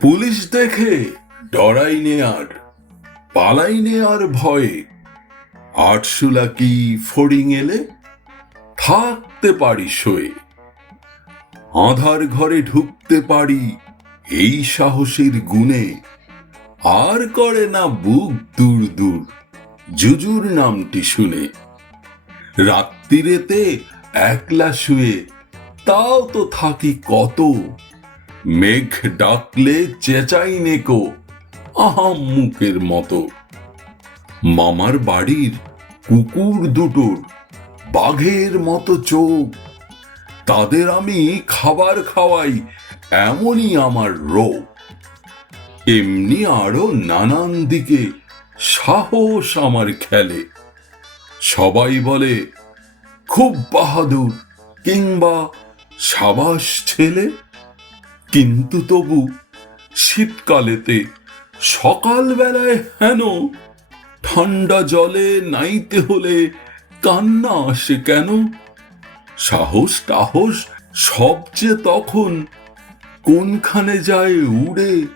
Police দেখে ডরাই নে আর, পালাই নে আর ভয়ে। আটশুলা কি ফড়িং এলে? থাকতে পারি শোয়ে। আধার ঘরে ঢুকতে পারি এই সাহসের গুণে। আর করে না বুক দূর দূর, জুজুর নামটি শুনে। রাত্রিরেতে একলা শুয়ে, তাও তো থাকি কত মেঘ ডাকলে চেঁচাই নেকো মুখের মতো। মামার বাড়ির কুকুর দুটোর বাঘের মতো চোখ। তাদের আমি খাবার খাওয়াই, এমনই আমার রোগ। এমনি আরও নানান দিকে সাহস আমার খেলে। সবাই বলে, খুব বাহাদুর, কিংবা সাবাস ছেলে? কিন্তু তবু শীতকালেতে সকালবেলায় হেন ঠান্ডা জলে নাইতে হলে কান্না আসে কেন? সাহস টাহস সবচেয়ে তখন কোনখানে যায় উড়ে?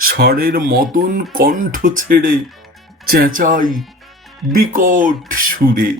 ষাঁড়ের মতন কণ্ঠ ছেড়ে চেঁচাই বিকট সুরে।